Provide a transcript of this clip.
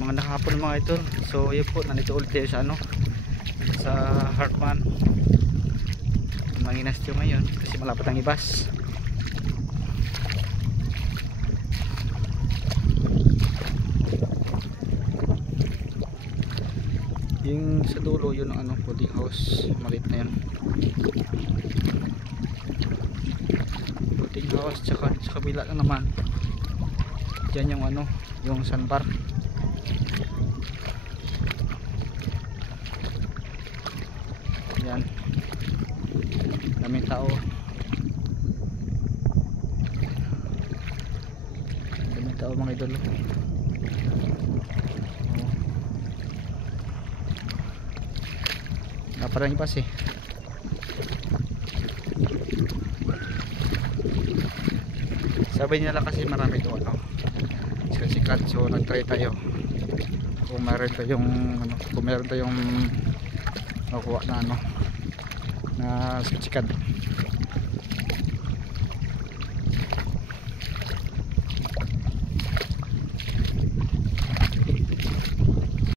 mga nakahapon mga idol. So yun po, nandito ulit tayo sa sa Hartman. Manginas tayo ngayon kasi malapit ang ibas. Yung sa dulo yun ang pudding house, maliit na yun. Pudding house, tsaka sa kabila lang naman dyan yung yung sandbar. Yan, daming tao, mga idol. Parang ipas eh. Sabi nila kasi marami doon sikat, so nag-try tayo kung meron tayong makuha na na sikat.